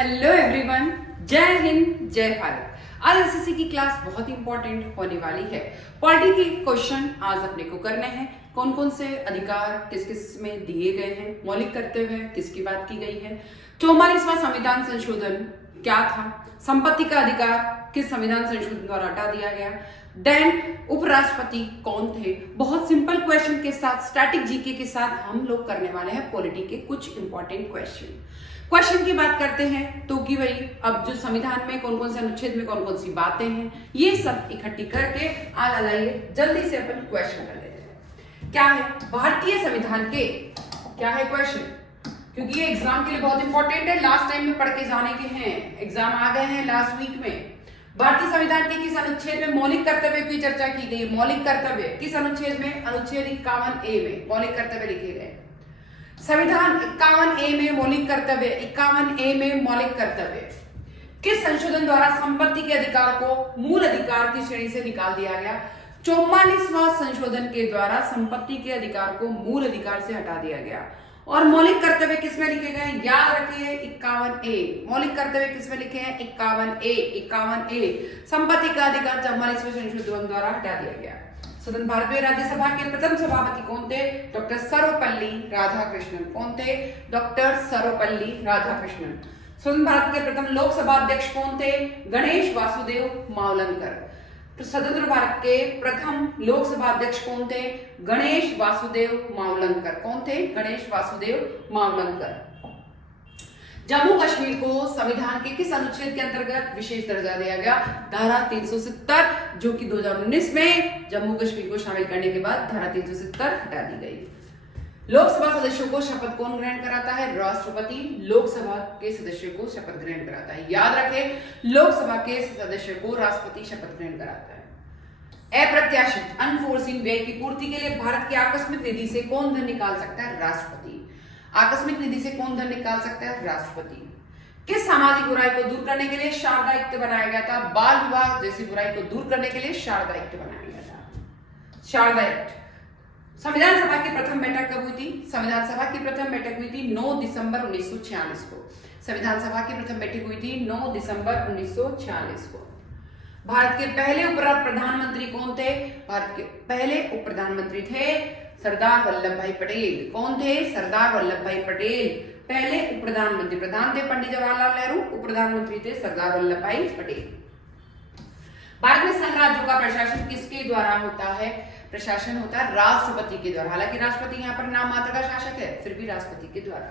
Hello everyone, जय हिंद जय भारत। आज एसएससी की क्लास बहुत ही इंपॉर्टेंट होने वाली है। पॉलिटी के क्वेश्चन आज अपने को करने हैं। कौन कौन से अधिकार किस किस में दिए गए हैं, मौलिक कर्तव्य किसकी बात की गई है, 44वां संविधान संशोधन क्या था, संपत्ति का अधिकार किस संविधान संशोधन द्वारा हटा दिया गया, देन उपराष्ट्रपति कौन थे। बहुत सिंपल क्वेश्चन के साथ, स्टैटिक जीके के साथ हम लोग करने वाले हैं पॉलिटी के कुछ इंपॉर्टेंट क्वेश्चन की बात करते हैं तो कि भाई अब जो संविधान में कौन कौन से अनुच्छेद में कौन कौन सी बातें हैं, ये सब इकट्ठी करके आज आइए जल्दी से अपन क्वेश्चन कर लेते हैं। क्या है भारतीय संविधान के, क्या है क्वेश्चन, क्योंकि ये एग्जाम के लिए बहुत इंपॉर्टेंट है। लास्ट टाइम में पढ़ के जाने के हैं, एग्जाम आ गए हैं लास्ट वीक में। भारतीय संविधान के किस अनुच्छेद में मौलिक कर्तव्य की चर्चा की गई? मौलिक कर्तव्य किस अनुच्छेद में? अनुच्छेद 51A में मौलिक कर्तव्य लिखे गए। संविधान 51A में मौलिक कर्तव्य, 51A में मौलिक कर्तव्य किस संशोधन द्वारा संपत्ति के अधिकार को मूल अधिकार की श्रेणी से निकाल दिया गया? 44वां संशोधन के द्वारा संपत्ति के अधिकार को मूल अधिकार से हटा दिया गया। और मौलिक कर्तव्य किसमें लिखे गए? याद रखिए 51A। मौलिक कर्तव्य किसमें लिखे हैं? 51A। संपत्ति का अधिकार 44वें संशोधन द्वारा हटा दिया गया। स्वतंत्र भारतीय राज्यसभा के प्रथम सभापति कौन थे? डॉक्टर सर्वपल्ली राधाकृष्णन। कौन थे? डॉक्टर सर्वपल्ली राधाकृष्णन। स्वतंत्र भारत के प्रथम लोकसभा अध्यक्ष कौन थे? गणेश वासुदेव मावलंकर। तो स्वतंत्र भारत के प्रथम लोकसभा अध्यक्ष कौन थे? गणेश वासुदेव मावलंकर। कौन थे? गणेश वासुदेव मावलंकर। जम्मू कश्मीर को संविधान के किस अनुच्छेद के अंतर्गत विशेष दर्जा दिया गया? धारा 370, जो कि 2019 में जम्मू कश्मीर को शामिल करने के बाद धारा 370 हटा दी गई। लोकसभा सदस्यों को शपथ कौन ग्रहण कराता है? राष्ट्रपति लोकसभा के सदस्यों को शपथ ग्रहण कराता है। याद रखें, लोकसभा के सदस्य को राष्ट्रपति शपथ ग्रहण कराता है। अप्रत्याशित अनफोर्सिन व्यय की पूर्ति के लिए भारत की आकस्मिक निधि से कौन धन निकाल सकता है? राष्ट्रपति। आकस्मिक निधि से कौन धन निकाल सकता है? राष्ट्रपति। किस सामाजिक बुराई को दूर करने के लिए शारदा एक्ट बनाया गया था? बाल विवाह जैसी बुराई को दूर करने के लिए शारदा एक्ट बनाया गया था। शारदा एक्ट। संविधान सभा की प्रथम बैठक कब हुई थी? संविधान सभा की प्रथम बैठक हुई थी 9 दिसंबर 1946 को। संविधान सभा की प्रथम बैठक हुई थी 9 दिसंबर 1946 को। भारत के पहले उप प्रधानमंत्री कौन थे? भारत के पहले उप प्रधानमंत्री थे सरदार वल्लभ भाई पटेल। कौन थे? सरदार वल्लभ भाई पटेल पहले उप प्रधानमंत्री। प्रधान थे पंडित जवाहरलाल नेहरू, उप प्रधानमंत्री थे सरदार वल्लभ भाई पटेल। भारत में संघ राज्यों का प्रशासन किसके द्वारा होता है? प्रशासन होता है राष्ट्रपति के द्वारा। हालांकि राष्ट्रपति यहाँ पर नाम मात्र का शासक है, फिर भी राष्ट्रपति के द्वारा।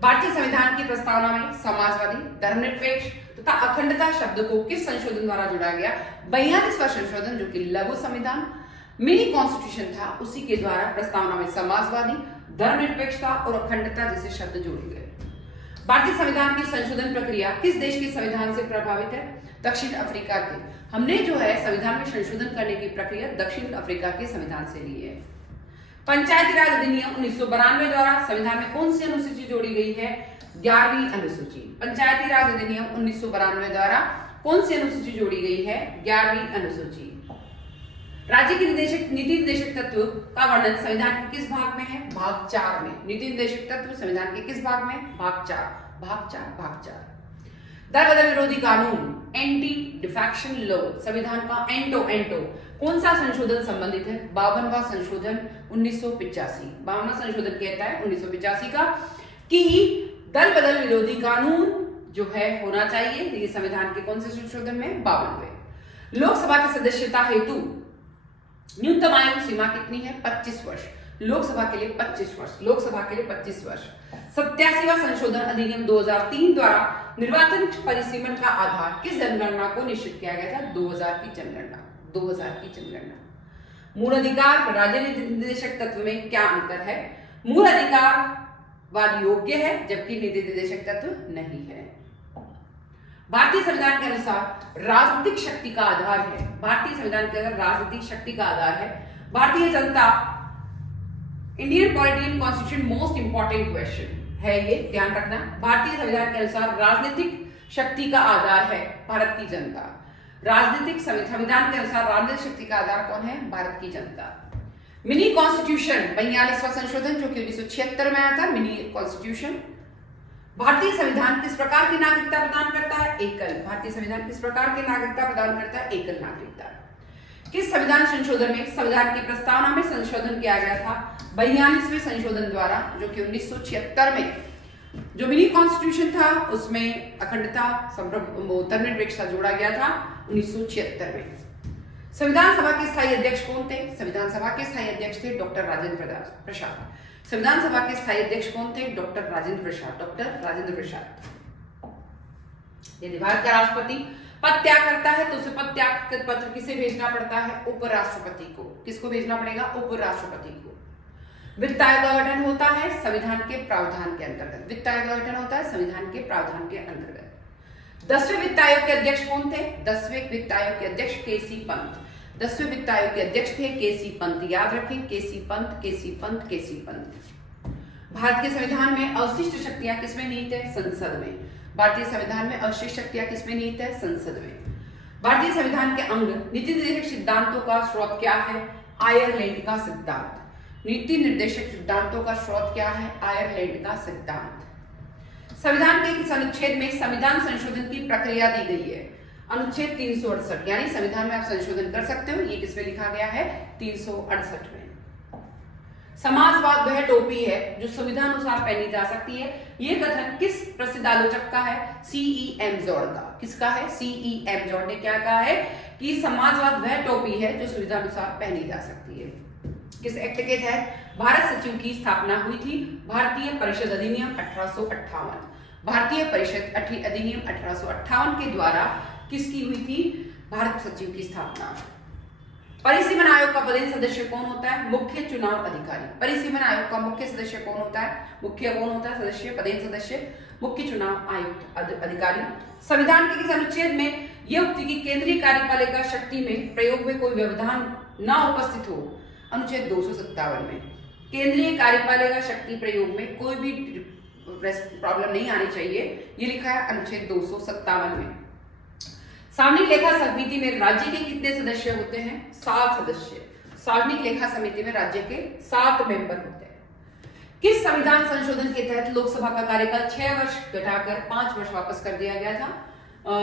भारतीय संविधान की प्रस्तावना में समाजवादी, धर्मनिरपेक्ष तथा अखंडता शब्द को किस संशोधन द्वारा जोड़ा गया? 42वां संशोधन, जो कि लघु संविधान मिनी कॉन्स्टिट्यूशन था, उसी के द्वारा प्रस्तावना में समाजवादी, धर्मनिरपेक्षता और अखंडता जैसे शब्द जोड़े गए। भारतीय संविधान की संशोधन प्रक्रिया किस देश के संविधान से प्रभावित है? दक्षिण अफ्रीका के। हमने जो है संविधान में संशोधन करने की प्रक्रिया दक्षिण अफ्रीका के संविधान से ली है। पंचायती राज अधिनियम 1992 द्वारा संविधान में कौन सी अनुसूची जोड़ी गई है? 11वीं अनुसूची। पंचायती राज अधिनियम 1992 द्वारा कौन सी अनुसूची जोड़ी गई है? 11वीं अनुसूची। राज्य की नीति निर्देशक तत्व का वर्णन संविधान के किस भाग में है? भाग 4 में। नीति निर्देशक तत्व संविधान के किस भाग में? भाग 4। दल बदल विरोधी कानून, एंटी डिफेक्शन लॉ, संविधान का एंटो कौन सा संशोधन संबंधित है? 52वां संशोधन 1985। 52वां संशोधन कहता है 1985 का कि दल बदल विरोधी कानून जो है होना चाहिए। ये संविधान के कौन से संशोधन में? 52वें। लोकसभा की सदस्यता हेतु न्यूनतम आयु सीमा कितनी है? 25 वर्ष। लोकसभा के लिए 25 वर्ष। लोकसभा के लिए 25 वर्ष। 87वां संशोधन अधिनियम 2003 द्वारा निर्वाचन परिसीमन का आधार किस जनगणना को निश्चित किया गया था? 2000 की जनगणना। मूल अधिकार और राज्य नीति निर्देशक तत्व में क्या अंतर है? मूल अधिकार वाद योग्य है, जबकि नीति निर्देशक तत्व नहीं है। भारतीय संविधान के अनुसार राजनीतिक शक्ति का आधार है। भारतीय संविधान के अंदर राजनीतिक शक्ति का आधार है Bharatiya Janata. Indian political constitution most important question है, ये ध्यान रखना। भारतीय संविधान के अनुसार राजनीतिक शक्ति का आधार है भारत की जनता। राजनीतिक संविधान के अनुसार राजनीतिक शक्ति का आधार कौन है? भारत की जनता। मिनी कॉन्स्टिट्यूशन 42वां संशोधन, जो कि 1976 में आया था, मिनी कॉन्स्टिट्यूशन। भारतीय संविधान किस प्रकार की नागरिकता प्रदान करता है? एकल। भारतीय संविधान किस प्रकार की नागरिकता प्रदान करता है? एकल नागरिकता। किस संविधान संशोधन में संविधान की प्रस्तावना में संशोधन किया गया था? 42वें संशोधन द्वारा, जो कि 1976 में जो मिनी कॉन्स्टिट्यूशन था उसमें अखंडता, धर्मनिरपेक्षता जोड़ा गया था 1976 में। संविधान सभा के स्थायी अध्यक्ष कौन थे? संविधान सभा के स्थायी अध्यक्ष थे डॉक्टर राजेंद्र प्रसाद। संविधान सभा के स्थायी अध्यक्ष कौन थे? डॉक्टर राजेंद्र प्रसाद। डॉक्टर राजेंद्र प्रसाद। यदि भारत का राष्ट्रपति पद त्याग करता है तो उसे पद त्याग पत्र किसे भेजना पड़ता है? उपराष्ट्रपति को। किसको भेजना पड़ेगा? उपराष्ट्रपति को। वित्त आयोग का गठन होता है संविधान के प्रावधान के अंतर्गत। वित्त आयोग का गठन होता है संविधान के प्रावधान के अंतर्गत। 10वें वित्त आयोग के अध्यक्ष कौन थे? 10वें वित्त आयोग के अध्यक्ष केसी पंत। 10वें वित्त आयोग के अध्यक्ष थे केसी पंत। याद रखें, केसी पंत, केसी पंत, केसी पंत। भारत के संविधान में अवशिष्ट शक्तियां किसमें निहित है? संसद में। भारतीय संविधान में अवशिष्ट शक्तियां किसमें निहित है? संसद में। भारतीय संविधान के अंग नीति निर्देशक सिद्धांतों का स्रोत क्या है? आयरलैंड का सिद्धांत। नीति निर्देशक सिद्धांतों का स्रोत क्या है? आयरलैंड का सिद्धांत। संविधान के किस अनुच्छेद में संविधान संशोधन की प्रक्रिया दी गई है? अनुच्छेद 368, यानी संविधान में आप संशोधन कर सकते हो। ये किसमें लिखा गया है? 368 में। समाजवाद वह टोपी है जो संविधानुसार पहनी जा सकती है। ये कथन किस प्रसिद्ध आलोचक का है? सीई एमजोर्ड का। किसका है? सीई एमजोर्ड ने क्या कहा है कि समाजवाद वह टोपी है जो संविधानुसार पहनी जा सकती है। किस एक्ट के तहत भारत सचिव की स्थापना हुई थी? भारतीय परिषद अधिनियम 1858। भारतीय परिषद अधिनियम 1858 के द्वारा किसकी हुई थी? भारत सचिव की स्थापना। परिसीमन आयोग का पदेन सदस्य कौन होता है? मुख्य चुनाव अधिकारी। परिसीमन आयोग का मुख्य सदस्य कौन होता है? मुख्य कौन होता है? सदस्य, पदेन सदस्य मुख्य चुनाव आयुक्त अधिकारी। संविधान के किस अनुच्छेद में यह उक्ति की केंद्रीय कार्यपालिका शक्ति में प्रयोग में कोई व्यवधान न उपस्थित हो? अनुच्छेद 257 में। केंद्रीय कार्यपालिका शक्ति प्रयोग में कोई भी प्रॉब्लम नहीं आनी चाहिए, ये लिखा है अनुच्छेद 257 में। सार्वजनिक लेखा समिति में राज्य के कितने सदस्य होते हैं? 7 सदस्य। सार्वजनिक लेखा समिति में राज्य के 7 मेंबर होते हैं। किस संविधान संशोधन के तहत लोकसभा का कार्यकाल 6 वर्ष घटाकर 5 वर्ष वापस कर दिया गया था?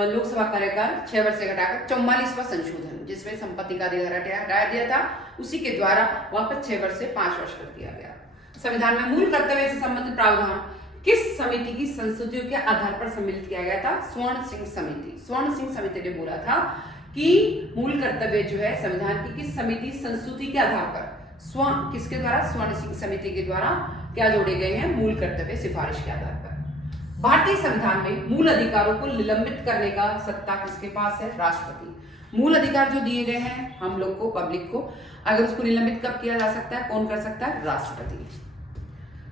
लोकसभा कार्यकाल 6 वर्ष से घटाकर 44वां संशोधन, जिसमें संपत्ति का अधिकार हटा दिया था, उसी के द्वारा वापस 6 वर्ष से 5 वर्ष कर दिया गया। संविधान में मूल कर्तव्य से संबंधित प्रावधान किस समिति की संस्तुतियों के आधार पर सम्मिलित किया गया था? स्वर्ण सिंह समिति। स्वर्ण सिंह समिति ने बोला था कि मूल कर्तव्य जो है संविधान की किस समिति संस्तुति के आधार पर, किसके द्वारा? स्वर्ण सिंह समिति के द्वारा क्या जोड़े गए हैं? मूल कर्तव्य सिफारिश के आधार पर। भारतीय संविधान में मूल अधिकारों को निलंबित करने का सत्ता किसके पास है? राष्ट्रपति। मूल अधिकार जो दिए गए हैं हम लोग को, पब्लिक को, अगर उसको निलंबित कब किया जा सकता है? कौन कर सकता है? राष्ट्रपति।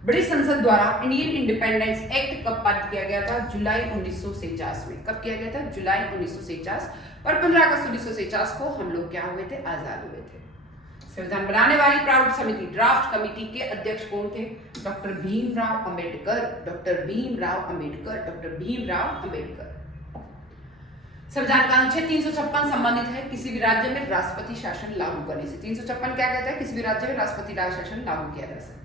ब्रिटिश संसद द्वारा इंडियन इंडिपेंडेंस एक्ट कब पारित किया गया था? जुलाई 1949 में। कब किया गया था? जुलाई 1949। और 15 अगस्त 1949 को हम लोग क्या हुए थे? आजाद हुए थे। संविधान बनाने वाली प्रारूप समिति, ड्राफ्ट कमेटी के अध्यक्ष कौन थे? Doctor Bhimrao Ambedkar. Doctor Bhimrao Ambedkar. Doctor Bhimrao Ambedkar. संविधान का अनुच्छेद 356 संबंधित है किसी भी राज्य में राष्ट्रपति शासन लागू करने से। 356 क्या कहता है? किसी भी राज्य में राष्ट्रपति राज शासन लागू किया जा सकता है।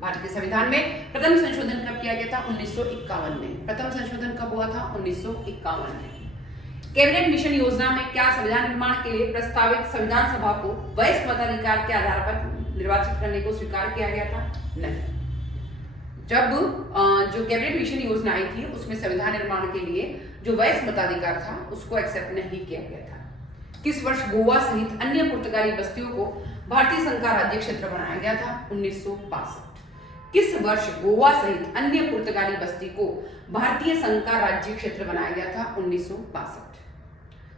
भारतीय संविधान में प्रथम संशोधन कब किया गया था? 1951 में। प्रथम संशोधन कब हुआ था? 1951 में। कैबिनेट मिशन योजना में क्या संविधान निर्माण के लिए प्रस्तावित संविधान सभा को वयस्क मताधिकार के आधार पर निर्वाचित करने को स्वीकार किया गया था? नहीं। जब जो कैबिनेट मिशन योजना आई थी उसमें संविधान निर्माण के लिए जो वयस्क मताधिकार था उसको एक्सेप्ट नहीं किया गया था। किस वर्ष गोवा सहित अन्य पुर्तगाली बस्तियों को भारतीय संघ का राज्य क्षेत्र बनाया गया था? 1962। किस वर्ष गोवा सहित अन्य पुर्तगाली बस्ती को भारतीय संघ का राज्य क्षेत्र बनाया गया था? 1962।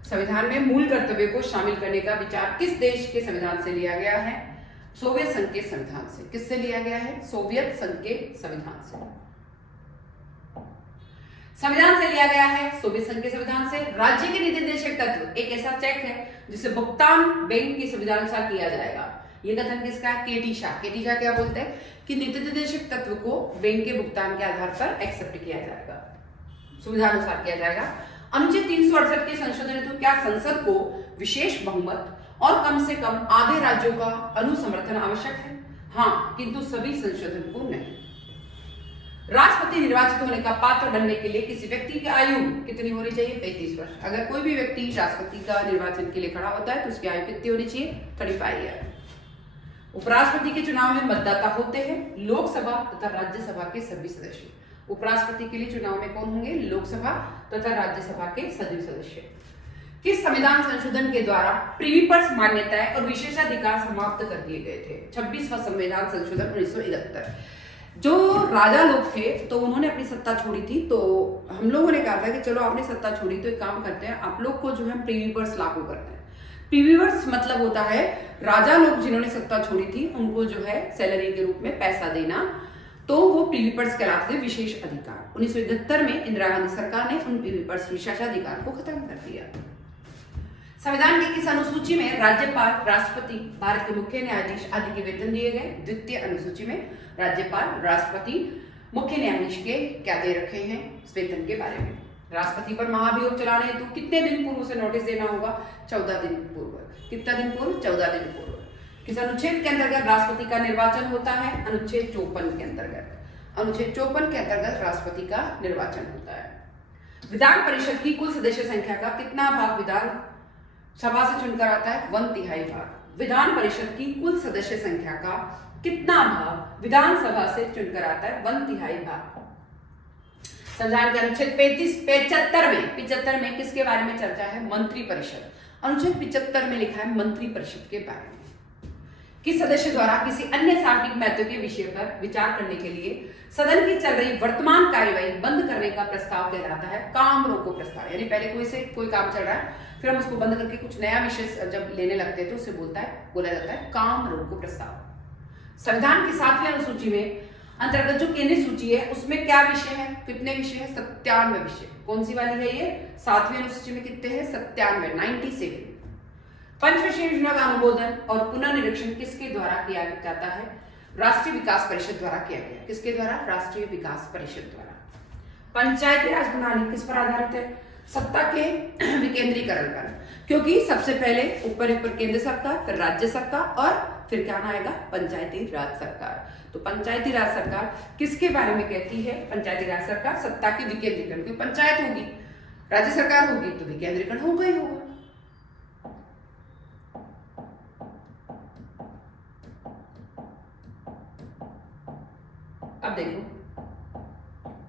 संविधान में मूल कर्तव्य को शामिल करने का विचार किस देश के संविधान से लिया गया है? सोवियत संघ के संविधान से। किससे लिया गया है? सोवियत संघ के संविधान से। संविधान से लिया गया है सोवियत संघ के संविधान से। राज्य के नीति निर्देशक तत्व एक ऐसा चेक है जिसे भुगतान बैंक के संविधानुसार किया जाएगा। ये कथन किसका है? केटी शाह। केटी शाह क्या बोलते हैं कि नीति निर्देशक तत्व को बैंक के भुगतान के आधार पर एक्सेप्ट किया जाएगा, संविधानुसार किया जाएगा। अनुच्छेद 368 के संशोधन हेतु क्या संसद को विशेष बहुमत और कम से कम आधे राज्यों का अनुसमर्थन आवश्यक है? हाँ, किंतु सभी संशोधन को नहीं। राष्ट्रपति निर्वाचित होने का पात्र बनने के लिए किसी व्यक्ति की आयु कितनी होनी चाहिए? 35 वर्ष। अगर कोई भी व्यक्ति राष्ट्रपति का निर्वाचन के लिए खड़ा होता है तो उसकी आयु कितनी होनी चाहिए? 35 ईयर। उपराष्ट्रपति के चुनाव में मतदाता होते हैं लोकसभा तथा राज्यसभा के सभी सदस्य। उपराष्ट्रपति के लिए चुनाव में कौन होंगे? लोकसभा तथा राज्यसभा के सभी सदस्य। किस संविधान संशोधन के द्वारा प्रीवी पर्स मान्यताएं और विशेषाधिकार समाप्त कर दिए गए थे? 26वां संविधान संशोधन 1971। जो राजा लोग थे तो उन्होंने अपनी सत्ता छोड़ी थी, तो हम लोगों ने कहा था कि चलो आपने सत्ता छोड़ी तो एक काम करते हैं, आप लोग को जो है प्रीवी पर्स लागू करते हैं। प्रीवी पर्स मतलब होता है राजा लोग जिन्होंने सत्ता छोड़ी थी उनको जो है सैलरी के रूप में पैसा देना, तो वो प्रीवी पर्स कहलाते थे विशेष अधिकार। 1971 में इंदिरा गांधी सरकार ने उन प्रीवी पर्स विशेषाधिकार को खत्म कर दिया। संविधान की किस अनुसूची में राज्यपाल, राष्ट्रपति, भारत के मुख्य न्यायाधीश आदि के वेतन दिए गए? द्वितीय अनुसूची में राज्यपाल, राष्ट्रपति, मुख्य न्यायाधीश के क्या दे रखे हैं वेतन के बारे में। राष्ट्रपति पर महाभियोग चलाने हेतु कितने दिन पूर्व से नोटिस देना होगा? 14 दिन पूर्व। कितना दिन पूर्व? 14 दिन पूर्व। किस अनुच्छेद के अंतर्गत राष्ट्रपति का निर्वाचन होता है? अनुच्छेद 54 के अंतर्गत। अनुच्छेद 54 के अंतर्गत राष्ट्रपति का निर्वाचन होता है। विधान परिषद की कुल सदस्य संख्या का कितना भाग विधान सभा से चुनकर आता है? 1/3 भाग। विधान परिषद की कुल सदस्य संख्या का कितना भाग विधानसभा से चुनकर आता है? 1/3 भाग। संविधान के अनुच्छेद 75 में किसके बारे में चर्चा है? मंत्री परिषद। अनुच्छेद 75 में लिखा है मंत्री परिषद के बारे में। किस सदस्य द्वारा किसी अन्य सार्वजनिक महत्व के विषय पर विचार करने के लिए सदन की चल रही वर्तमान कार्यवाही बंद करने का प्रस्ताव कहलाता है? काम रोको प्रस्ताव। यानी पहले कोई काम चल रहा है, फिर हम उसको बंद करके कुछ नया विषय जब लेने लगते हैं तो उसे बोला जाता है काम रोको प्रस्ताव। संविधान की 7वीं अनुसूची में अंतर्गत जो केंद्रीय सूची है उसमें क्या विषय है? कितने विषय है? 97 विषय। कौन सी वाली है ये? 7वीं अनुसूची में कितने हैं? 97, 97। पंचवर्षीय योजना का अनुमोदन और पुनर्निरीक्षण किसके द्वारा किया जाता है? राष्ट्रीय विकास परिषद द्वारा किया गया। किसके द्वारा? राष्ट्रीय विकास परिषद द्वारा। पंचायती राज प्रणाली किस पर आधारित है? सत्ता के विकेंद्रीकरण पर, क्योंकि सबसे पहले ऊपर केंद्र सरकार, फिर राज्य सरकार और फिर क्या आएगा? पंचायती राज सरकार। तो पंचायती राज सरकार किसके बारे में कहती है? पंचायती राज सरकार सत्ता के विकेंद्रीकरण, क्योंकि पंचायत होगी, राज्य सरकार होगी तो विकेंद्रीकरण होगा ही होगा। अब देखो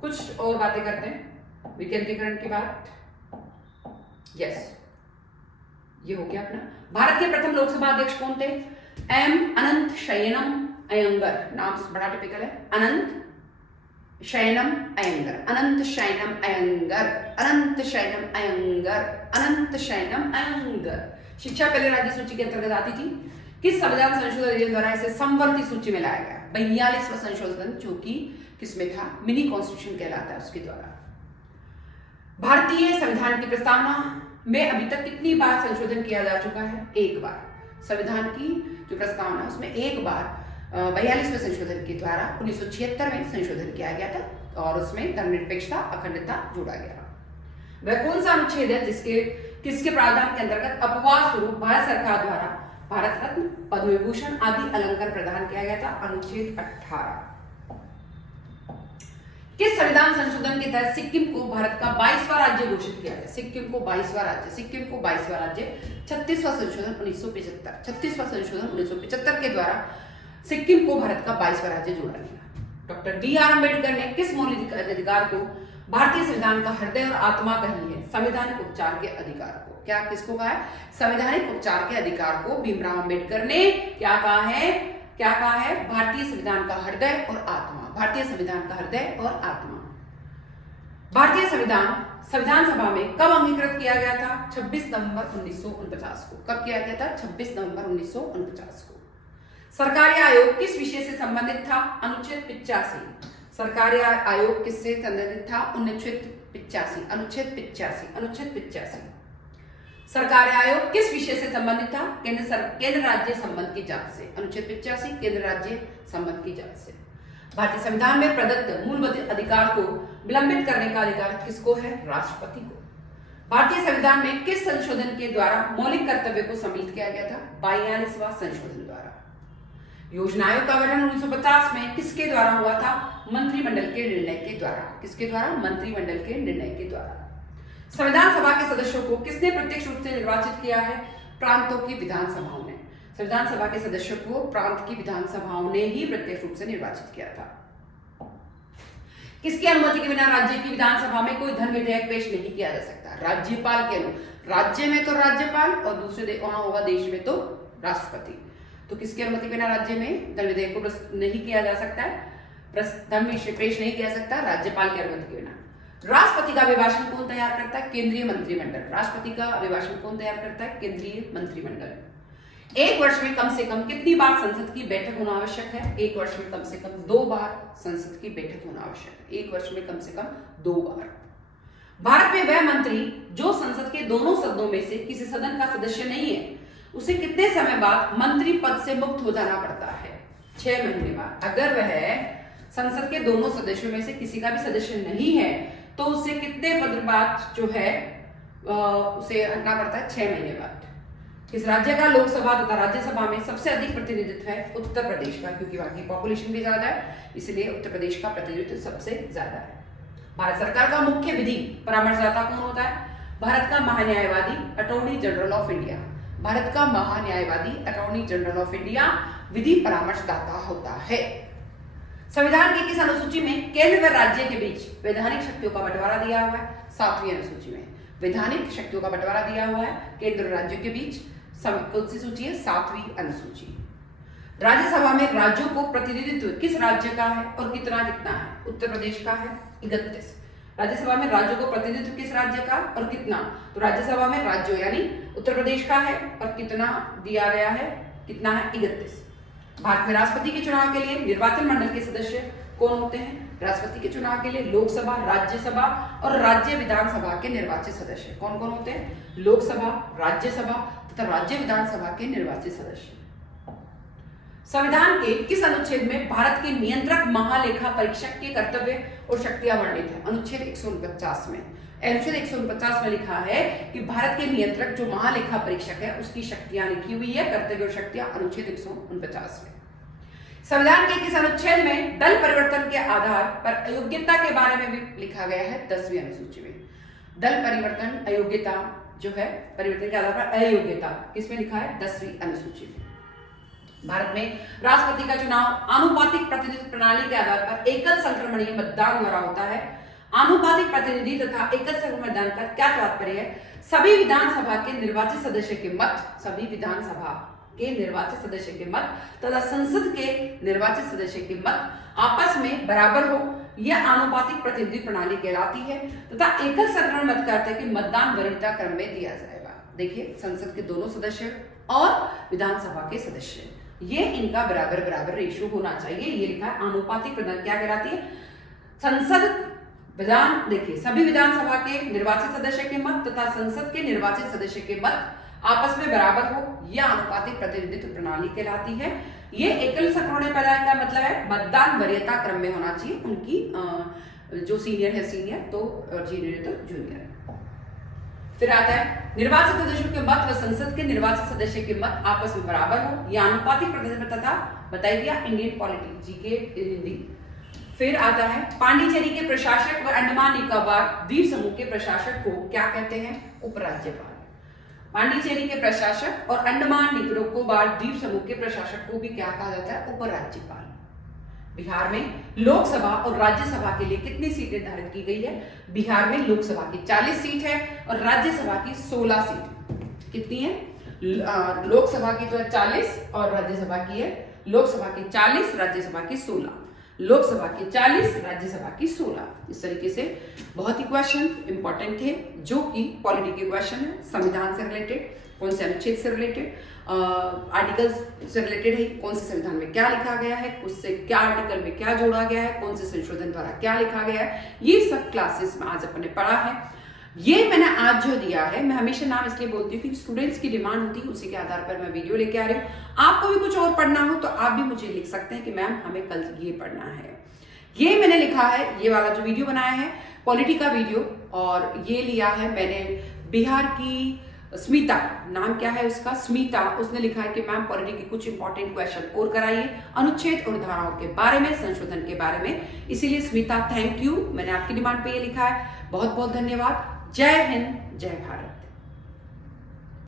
कुछ और बातें करते हैं विकेंद्रीकरण के बाद। यस, ये हो गया अपना। भारत के प्रथम लोकसभा अध्यक्ष कौन थे? एम अनंत शयनम अयंगर। नाम बड़ा टिपिकल है, अनंत शयनम अयंगर, अनंत शयनम अयंगर, अनंत शयनम अयंगर, अनंत शयनम अयंगर। शिक्षा पहले राज्य सूची के अंतर्गत आती थी। किस संविधान संशोधन अधिनियम द्वारा इसे समवर्ती सूची में लाया गया? 42वां संशोधन, जो कि किसमें था? मिनी कॉन्स्टिट्यूशन कहलाता है, उसके द्वारा। भारतीय संविधान की प्रस्तावना में अभी तक कितनी बार संशोधन किया जा चुका है? एक बार। संविधान की जो प्रस्तावना है उसमें एक बार 42वें संशोधन के द्वारा 1976 में संशोधन किया गया था और उसमें धर्मनिरपेक्षता, अखंडता जोड़ा गया। वह कौन सा अनुच्छेद है किसके प्रावधान के अंतर्गत अपवाद स्वरूप भारत सरकार द्वारा भारत रत्न, पद्म विभूषण आदि अलंकार प्रदान किया गया था? अनुच्छेद 18। किस संविधान संशोधन के तहत सिक्किम को भारत का 22वां राज्य घोषित किया गया? सिक्किम को 22वां राज्य 36वां संशोधन 1975। 36वां संशोधन 1975 के द्वारा सिक्किम को भारत का 22वां राज्य जोड़ा गया। Doctor B R. अम्बेडकर ने किस मौलिक अधिकार को भारतीय संविधान का हृदय और आत्मा कही है? संवैधानिक उपचार के अधिकार को। क्या किसको कहा है? संवैधानिक उपचार के अधिकार को भीमराव अम्बेडकर ने क्या कहा है? भारतीय संविधान का हृदय और आत्मा। भारतीय संविधान का हृदय और आत्मा। भारतीय संविधान सभा में कब अंगीकृत किया गया था? 26 नवंबर 1949 को। कब किया गया था? 26 नवंबर 1949 को। सरकारी आयोग किस विषय से संबंधित था? अनुच्छेद 85। सरकारी आयोग किससे संबंधित था? अनुच्छेद 85। सरकारी आयोग किस विषय से संबंधित था? केंद्र राज्य संबंध की जांच से। अनुच्छेद 85 केंद्र राज्य संबंध की जांच से। भारतीय संविधान में प्रदत्त मूलभूत अधिकार को विलंबित करने का अधिकार किसको है? राष्ट्रपति को। भारतीय संविधान में किस संशोधन के द्वारा मौलिक कर्तव्य को सम्मिलित किया गया था? 42वां संशोधन द्वारा। योजना आयोग का गठन 1950 में किसके द्वारा हुआ था? मंत्रिमंडल के निर्णय के द्वारा। किसके द्वारा? मंत्रिमंडल के निर्णय के द्वारा। संविधान सभा के सदस्यों को किसने प्रत्यक्ष रूप से निर्वाचित किया है? प्रांतों की विधानसभाओं ने। संविधान सभा के सदस्यों को प्रांत की विधानसभाओं ने ही प्रत्यक्ष रूप से निर्वाचित किया था। किसकी अनुमति के बिना राज्य की विधानसभा में कोई धन विधेयक पेश नहीं किया जा सकता? राज्यपाल के राज्य में तो राज्यपाल और दूसरे होगा देश में तो राष्ट्रपति। तो किसकी अनुमति के बिना राज्य में धन विधेयक को नहीं किया जा सकता है? धन पेश नहीं किया सकता राज्यपाल की अनुमति के बिना। राष्ट्रपति का अभिभाषण कौन तैयार करता है? केंद्रीय मंत्रिमंडल। राष्ट्रपति का अभिभाषण कौन तैयार करता है? केंद्रीय मंत्रिमंडल। एक वर्ष में कम से कम कितनी बार संसद की बैठक होना आवश्यक है? एक वर्ष में कम से कम 2 बार संसद की बैठक होना आवश्यक है। एक वर्ष में कम से कम 2 बार। भारत में वह मंत्री जो संसद के दोनों सदनों में से किसी सदन का सदस्य नहीं है, उसे कितने समय बाद मंत्री पद से मुक्त हो जाना पड़ता है? 6 महीने बाद। अगर वह संसद के दोनों सदस्यों में से किसी का भी सदस्य नहीं है तो उसे कितने पद बाद जो है उसे हटना पड़ता है? 6 महीने बाद। इस राज्य का लोकसभा तथा राज्यसभा में सबसे अधिक प्रतिनिधित्व है उत्तर प्रदेश का, क्योंकि वहां की पॉपुलेशन भी ज्यादा है, इसलिए उत्तर प्रदेश का प्रतिनिधित्व सबसे ज्यादा है। भारत सरकार का मुख्य विधि परामर्शदाता कौन होता है? भारत का महान्यायवादी, attorney general of India. Bharat का महान्यायवादी, अटॉर्नी जनरल ऑफ इंडिया विधि परामर्शदाता होता है। संविधान की किस अनुसूची में केंद्र व राज्य के बीच वैधानिक शक्तियों का बंटवारा दिया हुआ है? 7वीं अनुसूची में वैधानिक शक्तियों का बंटवारा दिया हुआ है केंद्र और राज्यों के बीच। कौन सी सूची है? 7वीं अनुसूची। राज्यसभा में राज्यों को प्रतिनिधित्व किस राज्य का है और कितना है? उत्तर प्रदेश का है, 31। राज्यसभा में राज्यों को प्रतिनिधित्व किस राज्य का और कितना? तो राज्यसभा में राज्यों यानी उत्तर प्रदेश का है और कितना दिया गया है? कितना है? 31। भारत में राष्ट्रपति के चुनाव के लिए निर्वाचन मंडल के सदस्य कौन होते हैं? राष्ट्रपति के चुनाव के लिए लोकसभा, राज्यसभा और राज्य विधानसभा के निर्वाचित सदस्य कौन कौन होते हैं? लोकसभा, राज्यसभा तथा राज्य विधानसभा के निर्वाचित सदस्य। संविधान के किस अनुच्छेद में भारत के नियंत्रक महालेखा परीक्षक के कर्तव्य और शक्तियां वर्णित है? अनुच्छेद 149 में। अनुच्छेद 149 में लिखा है कि भारत के नियंत्रक जो महालेखा परीक्षक है उसकी शक्तियां लिखी हुई है, कर्तव्य और शक्तियां, अनुच्छेद 149 में। संविधान के किस अनुच्छेद में दल परिवर्तन के आधार पर अयोग्यता के बारे में भी लिखा गया है? 10वीं अनुसूची में। दल परिवर्तन अयोग्यता जो है, परिवर्तन के आधार पर अयोग्यता किसमें लिखा है? 10वीं अनुसूची में। भारत में राष्ट्रपति का चुनाव आनुपातिक प्रतिनिधित्व प्रणाली के आधार पर एकल संक्रमणीय मतदान द्वारा होता है। आनुपातिक प्रतिनिधि तथा एकल संक्रमण मतदान का क्या तात्पर्य है? सभी विधानसभा के निर्वाचित सदस्य के मत, सभी विधानसभा के निर्वाचित सदस्य के मत तथा संसद के निर्वाचित सदस्य के मत आपस में बराबर हो, यह आनुपातिक प्रतिनिधि प्रणाली कहलाती है। तथा एकल संक्रमण मत का अर्थ है कि मतदान वरीयता क्रम में दिया जाएगा। देखिए, संसद के दोनों सदस्य और विधानसभा के सदस्य, ये इनका बराबर बराबर रेशियो होना चाहिए। ये लिखा है आनुपातिक प्रणाली क्या कहलाती है? संसद विधान, देखिए, सभी विधानसभा के निर्वाचित सदस्य के मत तथा संसद के निर्वाचित सदस्य के मत आपस में बराबर हो, यह आनुपातिक प्रतिनिधित्व प्रणाली कहलाती है। ये एकल संक्रमण प्रणाली का मतलब है मतदान वरीयता क्रम में होना चाहिए। उनकी जो सीनियर है सीनियर, तो जूनियर है तो जूनियर। फिर आता है निर्वाचित सदस्यों के मत व संसद के निर्वाचित सदस्य के मत आपस में बराबर हो, यह आनुपातिक प्रतिनिधित्व तथा बताई दिया इंडियन पॉलिटी जीके हिंदी। फिर आता है पांडिचेरी के प्रशासक व अंडमान निकोबार द्वीप समूह के प्रशासक को क्या कहते हैं? उपराज्यपाल। पांडिचेरी के प्रशासक और अंडमान निकोबार द्वीप समूह के प्रशासक को भी क्या कहा जाता है? उपराज्यपाल। बिहार में लोकसभा और राज्यसभा के लिए कितनी सीटें निर्धारित की गई है? बिहार में लोकसभा की 40 सीट है और राज्यसभा की 16 सीट। कितनी है? लोकसभा की तो 40 और राज्यसभा की है, लोकसभा की 40, राज्यसभा की 16। लोकसभा की 40, राज्यसभा की 16। इस तरीके से बहुत ही क्वेश्चन इंपॉर्टेंट थे जो कि पॉलिटी के क्वेश्चन है, संविधान से रिलेटेड, कौन से अनुच्छेद से रिलेटेड, आर्टिकल्स से रिलेटेड है, कौन से संविधान में क्या लिखा गया है, उससे क्या आर्टिकल में क्या जोड़ा गया है, कौन से संशोधन द्वारा क्या लिखा गया है, ये सब क्लासेस में आज अपने पढ़ा है। ये मैंने आज जो दिया है, मैं हमेशा नाम इसलिए बोलती हूँ क्योंकि स्टूडेंट्स की डिमांड होती है, उसी के आधार पर मैं वीडियो लेके आ रही हूँ। आपको भी कुछ और पढ़ना हो तो आप भी मुझे लिख सकते हैं कि मैम हमें कल ये पढ़ना है। ये मैंने लिखा है, ये वाला जो वीडियो बनाया है पॉलिटी का वीडियो, और ये लिया है मैंने बिहार की स्मिता, नाम क्या है उसका, स्मिता, उसने लिखा है कि मैम पॉलिटी के कुछ इंपॉर्टेंट क्वेश्चन और कराइए अनुच्छेद और धाराओं के बारे में, संशोधन के बारे में। इसीलिए स्मिता थैंक यू, मैंने आपकी डिमांड पे ये लिखा है। बहुत बहुत धन्यवाद। जय हिंद, जय भारत।